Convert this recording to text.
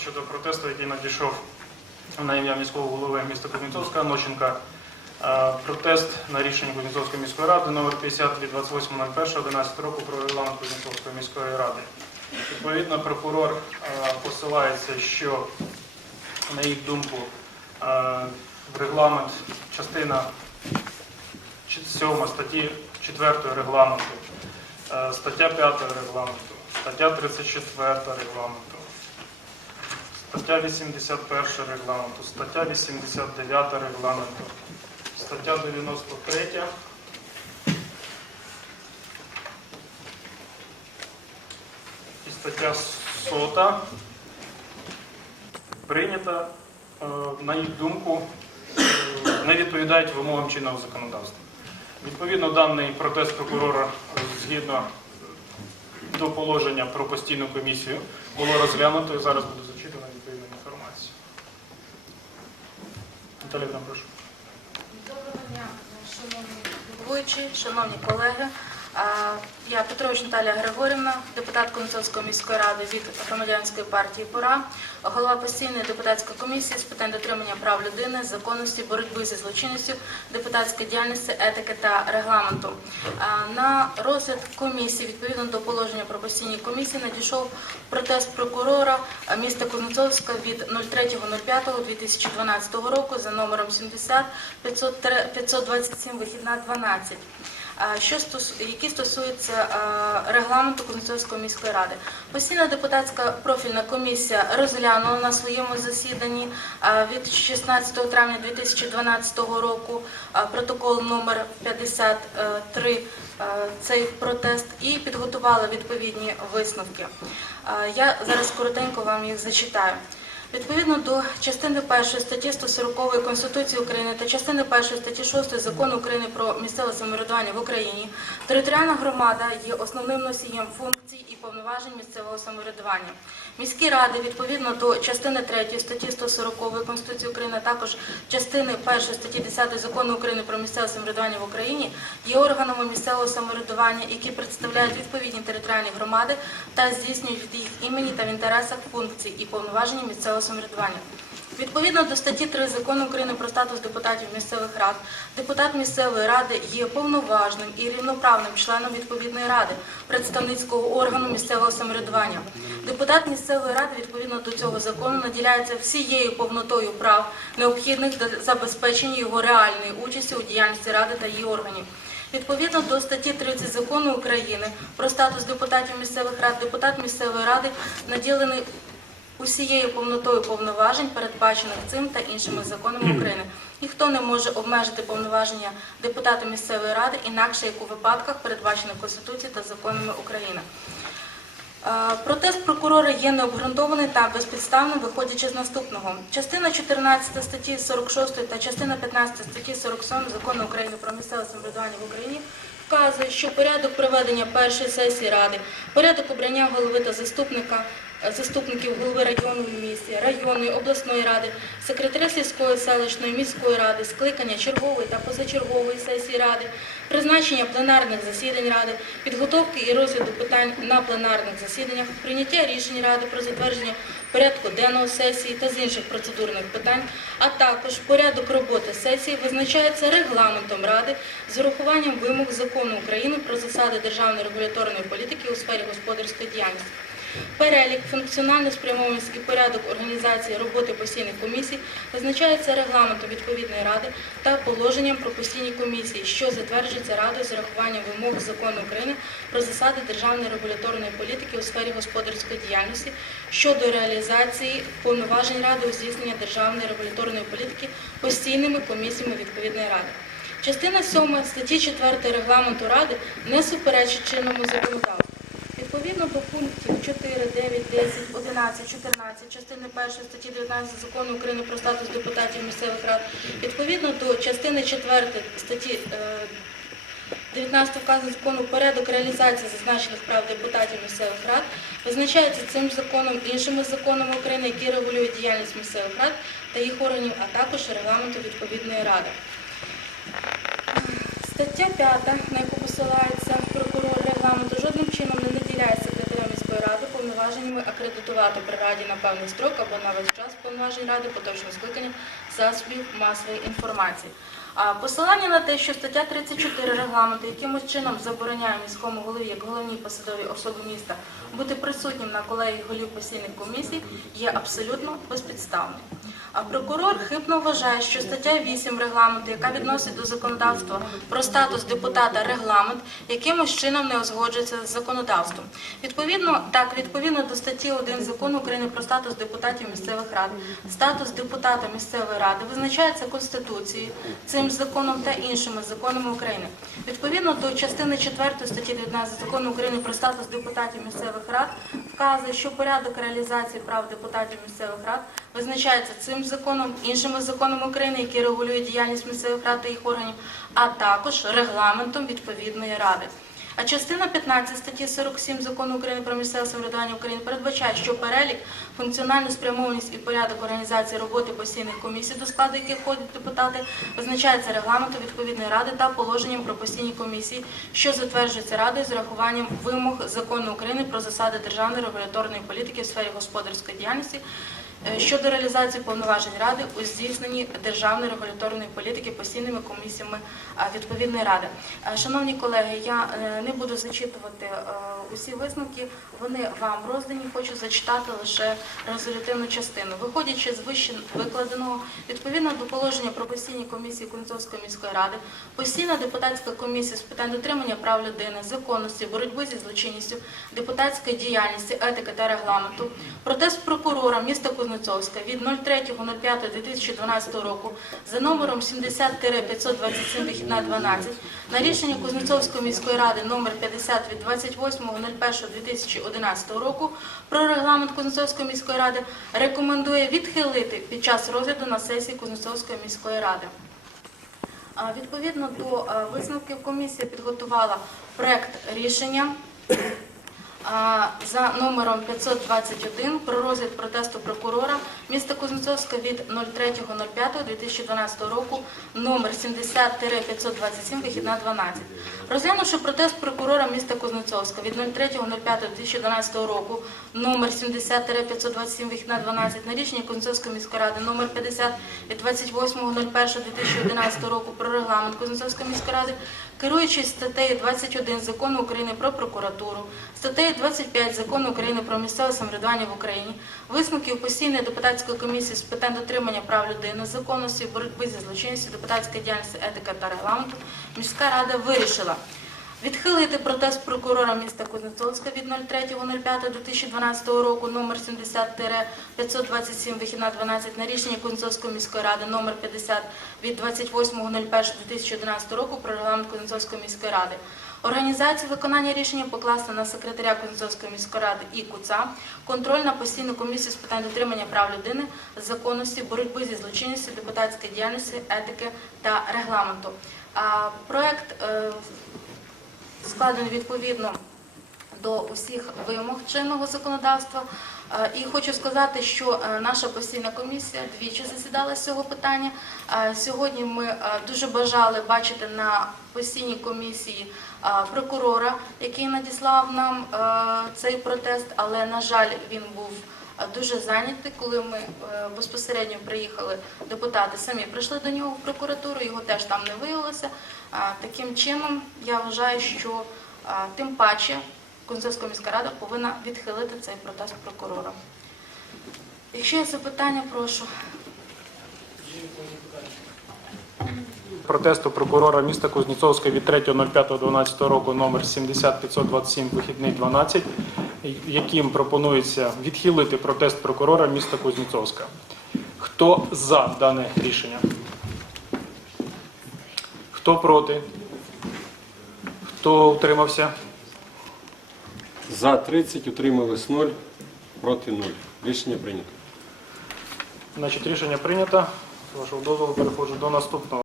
щодо протесту, який надійшов на ім'я міського голови міста Кузнєцовська Ноченка. Е, Протест на рішення Кузнєцовської міської ради номер 50 від 28.01.11 року про регламент Кузнєцовської міської ради. Відповідно, прокурор е, посилається, що на їх думку е, регламент частина 7 статті 4 регламенту, стаття 5 регламенту, стаття 34 регламенту, стаття 81 регламенту, стаття 89 регламенту, стаття 93 і стаття 100 прийнята, е, на їх думку, е, не відповідають вимогам чинного законодавства. Відповідно, даний протест прокурора е, згідно до положення про постійну комісію було розглянуто і зараз буде зачитана відповідна інформація. Наталія, прошу. Доброго дня, шановні головуючі, шановні колеги. Я Петрович Наталія Григорівна, депутат Концовської міської ради від громадянської партії ПОРА, голова постійної депутатської комісії з питань дотримання прав людини, законності, боротьби зі злочинністю, депутатської діяльності, етики та регламенту. На розгляд комісії, відповідно до положення про постійні комісії, надійшов протест прокурора міста Кузнецовська від 03.05.2012 року за номером 70 527 вихідна 12 а, що стос... які стосуються регламенту Кузнецовської міської ради. Постійна депутатська профільна комісія розглянула на своєму засіданні від 16 травня 2012 року протокол номер 53 цей протест і підготувала відповідні висновки. Я зараз коротенько вам їх зачитаю. Відповідно до частини 1 статті 140 Конституції України та частини 1 статті 6 Закону України про місцеве самоврядування в Україні, територіальна громада є основним носієм функцій і повноважень місцевого самоврядування. Міські ради відповідно до частини 3 статті 140 Конституції України, також частини 1 статті 10 Закону України про місцеве самоврядування в Україні є органами місцевого самоврядування, які представляють відповідні територіальні громади та здійснюють від їх імені та в інтересах функцій і повноважень місцевого самоврядування. Відповідно до статті 3 Закону України про статус депутатів місцевих рад, депутат місцевої ради є повноважним і рівноправним членом відповідної ради, представницького органу місцевого самоврядування. Депутат місцевої ради відповідно до цього закону наділяється всією повнотою прав, необхідних для забезпечення його реальної участі у діяльності ради та її органів. Відповідно до статті 30 закону України про статус депутатів місцевих рад, депутат місцевої ради наділений усією повнотою повноважень, передбачених цим та іншими законами України. Ніхто не може обмежити повноваження депутата місцевої ради інакше як у випадках, передбачених Конституцією та законами України. Е, Протест прокурора є необґрунтований та безпідставним, виходячи з наступного. Частина 14 статті 46 та частина 15 статті 47 Закону України про місцеве самоврядування в Україні вказує, що порядок проведення першої сесії ради, порядок обрання голови та заступника, заступників голови районної місії, районної, обласної ради, секретаря сільської селищної міської ради, скликання чергової та позачергової сесії ради, призначення пленарних засідань ради, підготовки і розгляду питань на пленарних засіданнях, прийняття рішень ради про затвердження порядку денного сесії та з інших процедурних питань, а також порядок роботи сесії визначається регламентом ради з урахуванням вимог закону України про засади державної регуляторної політики у сфері господарської діяльності. Перелік, функціональний спрямованість і порядок організації роботи постійних комісій визначається регламентом відповідної ради та положенням про постійні комісії, що затверджується радою з урахуванням вимог закону України про засади державної регуляторної політики у сфері господарської діяльності щодо реалізації повноважень ради у здійснення державної регуляторної політики постійними комісіями відповідної ради. Частина 7 статті 4 регламенту ради не суперечить чинному законодавству. Відповідно до пунктів 4, 9, 10, 11, 14 частини 1 статті 19 Закону України про статус депутатів місцевих рад, відповідно до частини 4 статті е, 19 вказаного закону порядок реалізації зазначених прав депутатів місцевих рад визначається цим законом, іншими законами України, які регулюють діяльність місцевих рад та їх органів, а також регламенту відповідної ради. Стаття 5, на яку посилається прокурор регламенту, жодним чином не наділяє секретаря міської ради повноваженнями акредитувати при раді на певний строк або на весь час повноважень ради поточного скликання засобів масової інформації. Посилання на те, що стаття 34 регламенту якимось чином забороняє міському голові як головній посадовій особі міста бути присутнім на колегії голів постійних комісій, є абсолютно безпідставним. А прокурор хибно вважає, що стаття 8 регламенту, яка відносить до законодавства про статус депутата регламент, якимось чином не узгоджується з законодавством. Відповідно, так, відповідно до статті 1 закону України про статус депутатів місцевих рад, статус депутата місцевої ради визначається Конституцією, цим законом та іншими законами України. Відповідно до частини 4 статті 19 закону України про статус депутатів місцевих рад вказує, що порядок реалізації прав депутатів місцевих рад визначається цим законом, іншими законами України, які регулюють діяльність місцевих рад та їх органів, а також регламентом відповідної ради. А частина 15 статті 47 закону України про місцеве самоврядування України передбачає, що перелік, функціональну спрямованість і порядок організації роботи постійних комісій, до складу яких входять депутати, визначається регламентом відповідної ради та положенням про постійні комісії, що затверджується радою з урахуванням вимог закону України про засади державної регуляторної політики в сфері господарської діяльності. Е, Щодо реалізації повноважень ради у здійсненні державної регуляторної політики постійними комісіями відповідної ради. Е, Шановні колеги, я е, не буду зачитувати е, усі висновки. Вони вам роздані. Хочу зачитати лише резолютивну частину. Виходячи з вище викладеного, відповідно до положення про постійні комісії Кунцовської міської ради, постійна депутатська комісія з питань дотримання прав людини, законності, боротьби зі злочинністю, депутатської діяльності, етики та регламенту, протест прокурора міста Кузнецовська від 03.05.2012 року за номером 70-527 вихідна 12 на рішення Кузнецовської міської ради номер 50 від 28.01.2011 року про регламент Кузнецовської міської ради рекомендує відхилити під час розгляду на сесії Кузнецовської міської ради. Відповідно до висновків комісія підготувала проект рішення за номером 521 про розгляд протесту прокурора міста Кузнецовська від 03.05.2012 року номер 70-527 вихідна 12. Розглянувши протест прокурора міста Кузнецовська від 03.05.2012 року номер 70-527 вихідна 12 на рішення Кузнецовської міської ради номер 50 від 28.01.2011 року про регламент Кузнецовської міської ради, керуючись статтею 21 Закону України про прокуратуру, статтею 25 Закону України про місцеве самоврядування в Україні, висновків постійної депутатської комісії з питань дотримання прав людини, законності, боротьби зі злочинністю, депутатської діяльності, етики та регламенту, міська рада вирішила відхилити протест прокурора міста Кузнецовська від 03.05.2012 року номер 70-527 вихідна 12 на рішення Кузнецовської міської ради номер 50 від 28.01.2011 року про регламент Кузнецовської міської ради. Організацію виконання рішення покласти на секретаря Кузнецовської міської ради і КУЦА, контроль на постійну комісію з питань дотримання прав людини, законності, боротьби зі злочинністю, депутатської діяльності, етики та регламенту. Проект складений відповідно до усіх вимог чинного законодавства. Е, І хочу сказати, що е, наша постійна комісія двічі засідала з цього питання. Е, Сьогодні ми дуже бажали бачити на постійній комісії прокурора, який надіслав нам цей протест, але на жаль, він був дуже зайнятий. Коли ми е, безпосередньо приїхали, депутати самі прийшли до нього в прокуратуру, його теж там не виявилося. Таким чином, я вважаю, що тим паче Кунцевська міська рада повинна відхилити цей протест прокурора. Якщо є запитання, прошу. Протесту прокурора міста Кузнєцовська від 3.05.12 року номер 70527 вихідний 12, яким пропонується відхилити протест прокурора міста Кузнєцовська. Хто за дане рішення? Хто проти? Хто утримався? За 30, утримались 0, проти 0. Рішення прийнято. Значить, рішення прийнято. З вашого дозволу переходжу до наступного.